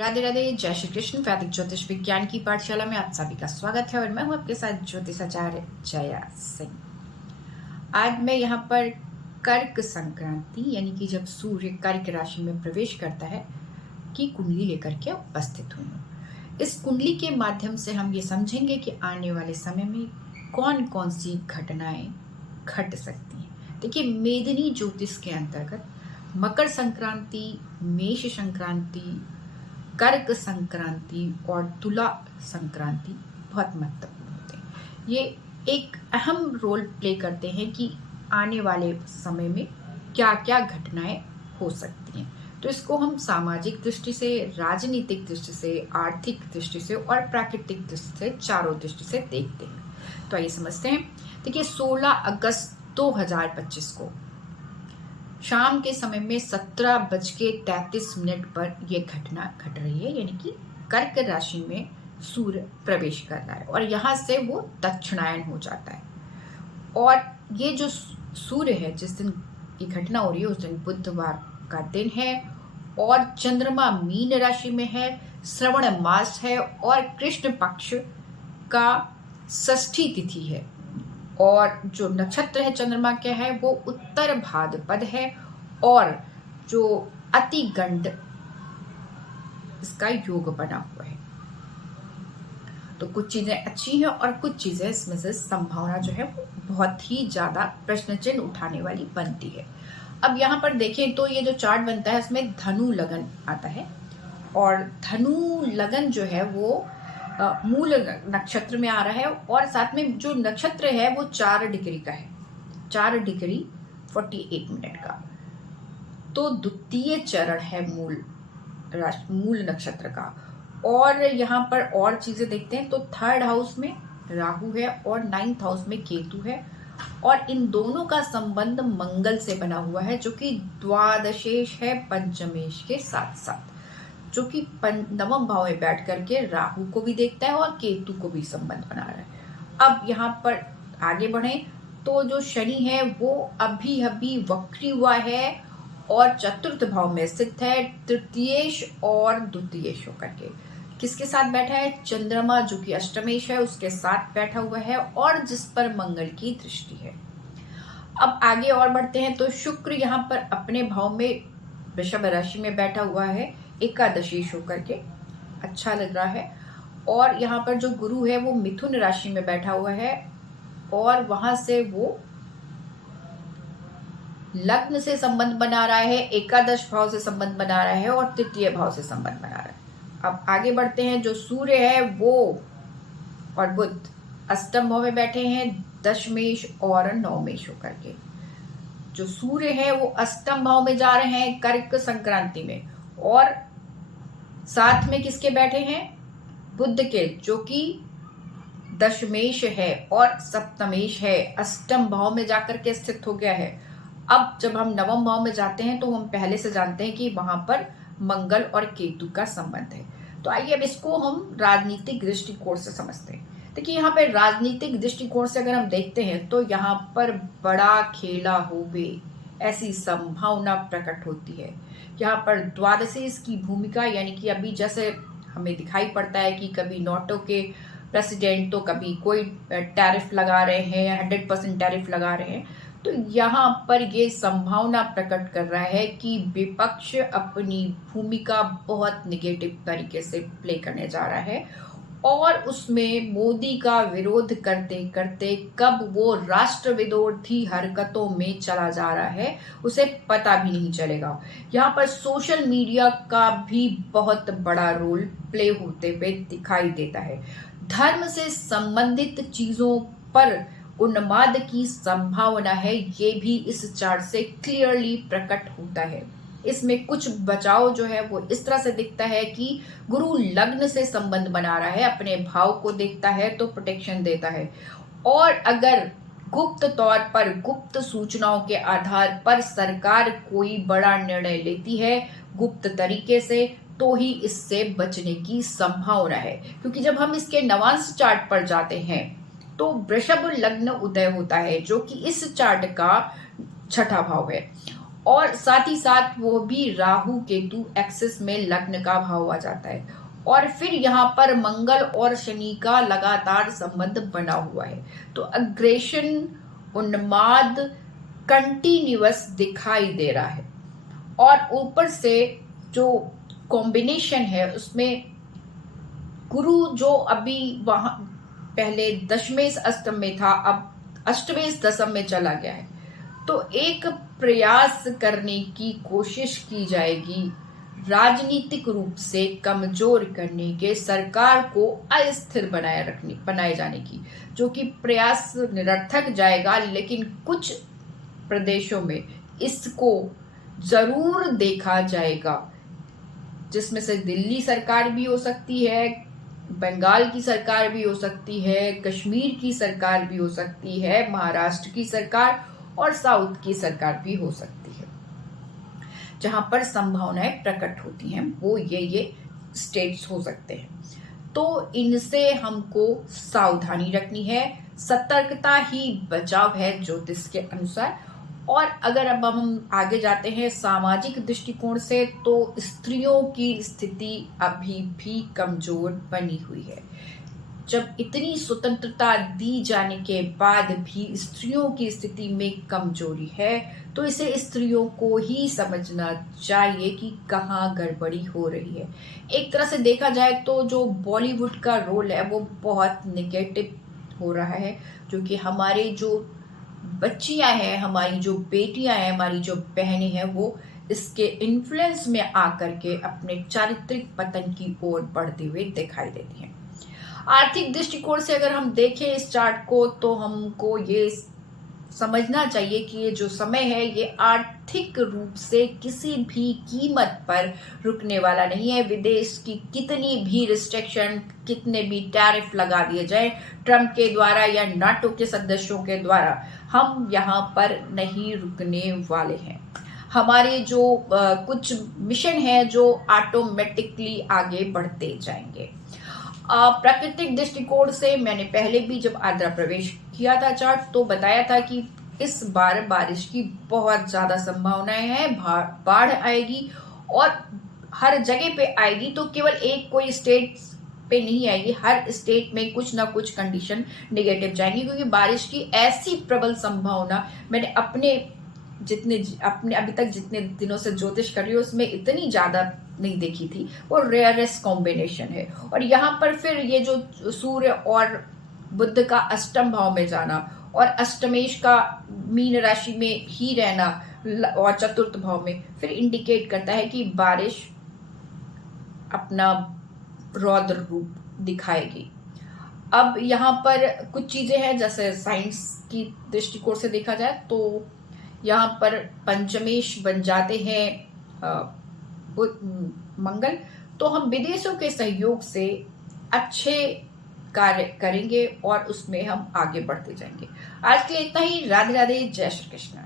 राधे राधे, जय श्री कृष्ण। वैदिक ज्योतिष विज्ञान की पाठशाला में आप सभी का स्वागत है और मैं हूं आपके साथ ज्योतिषाचार्य जया सिंह। आज मैं यहाँ पर कर्क संक्रांति यानी कि जब सूर्य कर्क राशि में प्रवेश करता है की कुंडली लेकर के उपस्थित हुई हूँ। इस कुंडली के माध्यम से हम ये समझेंगे कि आने वाले समय में कौन कौन सी घटनाएं घट सकती हैं। देखिए, मेदिनी ज्योतिष के अंतर्गत मकर संक्रांति, मेष संक्रांति, कर्क संक्रांति और तुला संक्रांति बहुत महत्वपूर्ण होते हैं। ये एक अहम रोल प्ले करते हैं कि आने वाले समय में क्या क्या घटनाएं हो सकती हैं। तो इसको हम सामाजिक दृष्टि से, राजनीतिक दृष्टि से, आर्थिक दृष्टि से और प्राकृतिक दृष्टि से, चारों दृष्टि से देखते हैं। तो आइए समझते हैं। देखिए, 16 अगस्त 2025 को शाम के समय में 17:33 पर यह घटना घट रही है, यानी कि कर्क राशि में सूर्य प्रवेश कर रहा है और यहाँ से वो दक्षिणायन हो जाता है। और ये जो सूर्य है, जिस दिन की घटना हो रही है उस दिन बुधवार का दिन है और चंद्रमा मीन राशि में है, श्रवण मास है और कृष्ण पक्ष का षष्ठी तिथि है। और जो नक्षत्र है चंद्रमा के है वो उत्तर भाद्रपद है और जो अतिगंड इसका योग बना हुआ है। तो कुछ चीजें अच्छी हैं और कुछ चीजें इसमें से संभावना जो है वो बहुत ही ज्यादा प्रश्न चिन्ह उठाने वाली बनती है। अब यहाँ पर देखें तो ये जो चार्ट बनता है इसमें धनु लगन आता है और धनु लगन जो है वो मूल नक्षत्र में आ रहा है और साथ में जो नक्षत्र है वो 4 डिग्री का है, 4 डिग्री 48 मिनट का। तो द्वितीय चरण है मूल नक्षत्र का। और यहाँ पर और चीजें देखते हैं तो 3rd हाउस में राहु है और 9th हाउस में केतु है और इन दोनों का संबंध मंगल से बना हुआ है, जो कि द्वादशेश है पंचमेश के साथ साथ, जो कि 9वें भाव में बैठ करके राहु को भी देखता है और केतु को भी संबंध बना रहा है। अब यहाँ पर आगे बढ़े तो जो शनि है वो अभी अभी वक्री हुआ है और चतुर्थ भाव में स्थित है, तृतीयेश और द्वितीयेश होकर के। किसके साथ बैठा है? चंद्रमा, जो कि अष्टमेश है, उसके साथ बैठा हुआ है और जिस पर मंगल की दृष्टि है। अब आगे और बढ़ते हैं तो शुक्र यहाँ पर अपने भाव में वृषभ राशि में बैठा हुआ है, एकादशीश होकर के अच्छा लग रहा है। और यहाँ पर जो गुरु है वो मिथुन राशि में बैठा हुआ है और वहां से वो लग्न से संबंध बना रहा है, एकादश भाव से संबंध बना रहा है और तृतीय भाव से संबंध बना रहा है। अब आगे बढ़ते हैं। जो सूर्य है वो और बुध अष्टम भाव में बैठे हैं, दशमेश और नवमेश होकर के। जो सूर्य है वो अष्टम भाव में जा रहे हैं कर्क संक्रांति में और साथ में किसके बैठे हैं? बुध के, जो कि दशमेश है और सप्तमेश है, अष्टम भाव में जाकर के स्थित हो गया है। अब जब हम नवम भाव में जाते हैं तो हम पहले से जानते हैं कि वहां पर मंगल और केतु का संबंध है। तो आइए अब इसको हम राजनीतिक दृष्टिकोण से समझते हैं। देखिए, यहाँ पर राजनीतिक दृष्टिकोण से अगर हम देखते हैं तो यहाँ पर बड़ा खेला होवे ऐसी संभावना प्रकट होती है। यहाँ पर द्वादशीश की भूमिका, यानी कि अभी जैसे हमें दिखाई पड़ता है कि कभी नोटो के प्रेसिडेंट तो कभी कोई टैरिफ लगा रहे हैं, 100% टैरिफ लगा रहे हैं, तो यहाँ पर ये संभावना प्रकट कर रहा है कि विपक्ष अपनी भूमिका बहुत निगेटिव तरीके से प्ले करने जा रहा है और उसमें मोदी का विरोध करते करते कब वो राष्ट्र विरोधी हरकतों में चला जा रहा है उसे पता भी नहीं चलेगा। यहाँ पर सोशल मीडिया का भी बहुत बड़ा रोल प्ले होते हुए दिखाई देता है। धर्म से संबंधित चीजों पर उन्माद की संभावना है, ये भी इस चार्ट से क्लियरली प्रकट होता है। इसमें कुछ बचाव जो है वो इस तरह से दिखता है कि गुरु लग्न से संबंध बना रहा है, अपने भाव को देखता है तो प्रोटेक्शन देता है और अगर गुप्त तौर पर गुप्त सूचनाओं के आधार पर सरकार कोई बड़ा निर्णय लेती है गुप्त तरीके से तो ही इससे बचने की संभावना है। क्योंकि जब हम इसके नवांश चार्ट पर जाते हैं तो वृषभ लग्न उदय होता है, जो कि इस चार्ट का 6ठा भाव है और साथ ही साथ वो भी राहु केतु एक्सिस में लग्न का भाव आ जाता है। और फिर यहाँ पर मंगल और शनि का लगातार संबंध बना हुआ है, तो अग्रेशन, उन्माद कंटिन्यूअस दिखाई दे रहा है। और ऊपर से जो कॉम्बिनेशन है उसमें गुरु जो अभी वहां पहले दशमेश अष्टम में था, अब अष्टमेश दशम में चला गया है, तो एक प्रयास करने की कोशिश की जाएगी राजनीतिक रूप से कमजोर करने के, सरकार को अस्थिर बनाए जाने की, जो कि प्रयास निरर्थक जाएगा। लेकिन कुछ प्रदेशों में इसको जरूर देखा जाएगा, जिसमें से दिल्ली सरकार भी हो सकती है, बंगाल की सरकार भी हो सकती है, कश्मीर की सरकार भी हो सकती है, महाराष्ट्र की सरकार और साउथ की सरकार भी हो सकती है। जहां पर संभावनाएं प्रकट होती हैं वो ये स्टेट्स हो सकते हैं। तो इनसे हमको सावधानी रखनी है, सतर्कता ही बचाव है ज्योतिष के अनुसार। और अगर अब हम आगे जाते हैं सामाजिक दृष्टिकोण से, तो स्त्रियों की स्थिति अभी भी कमजोर बनी हुई है। जब इतनी स्वतंत्रता दी जाने के बाद भी स्त्रियों की स्थिति में कमजोरी है, तो इसे स्त्रियों को ही समझना चाहिए कि कहाँ गड़बड़ी हो रही है। एक तरह से देखा जाए तो जो बॉलीवुड का रोल है वो बहुत निगेटिव हो रहा है, जो कि हमारे जो बच्चियां हैं, हमारी जो बेटियां हैं, हमारी जो बहनें हैं, वो इसके इन्फ्लुएंस में आकर के अपने चारित्रिक पतन की ओर बढ़ते हुए दिखाई देती हैं। आर्थिक दृष्टिकोण से अगर हम देखें इस चार्ट को, तो हमको ये समझना चाहिए कि ये जो समय है ये आर्थिक रूप से किसी भी कीमत पर रुकने वाला नहीं है। विदेश की कितनी भी रिस्ट्रिक्शन, कितने भी टैरिफ लगा दिए जाए ट्रम्प के द्वारा या नाटो के सदस्यों के द्वारा, हम यहाँ पर नहीं रुकने वाले हैं। हमारे जो कुछ मिशन है जो ऑटोमेटिकली आगे बढ़ते जाएंगे। प्राकृतिक दृष्टिकोण से मैंने पहले भी जब आद्रा प्रवेश किया था चार्ट, तो बताया था कि इस बार बारिश की बहुत ज्यादा संभावनाएं हैं, बाढ़ आएगी और हर जगह पे आएगी। तो केवल एक कोई स्टेट पे नहीं आएगी, हर स्टेट में कुछ ना कुछ कंडीशन निगेटिव जाएंगी, क्योंकि बारिश की ऐसी प्रबल संभावना मैंने अपने अभी तक जितने दिनों से ज्योतिष कर रही हूँ उसमें इतनी ज्यादा नहीं देखी थी। वो रेयरेस्ट कॉम्बिनेशन है। और यहाँ पर फिर ये जो सूर्य और बुध का अष्टम भाव में जाना और अष्टमेश का मीन राशि में ही रहना और चतुर्थ भाव में फिर इंडिकेट करता है कि बारिश अपना रौद्र रूप दिखाएगी। अब यहाँ पर कुछ चीजें हैं, जैसे साइंस की दृष्टिकोण से देखा जाए तो यहाँ पर पंचमेश बन जाते हैं मंगल, तो हम विदेशों के सहयोग से अच्छे कार्य करेंगे और उसमें हम आगे बढ़ते जाएंगे। आज के लिए इतना ही। राधे राधे, जय श्री कृष्ण।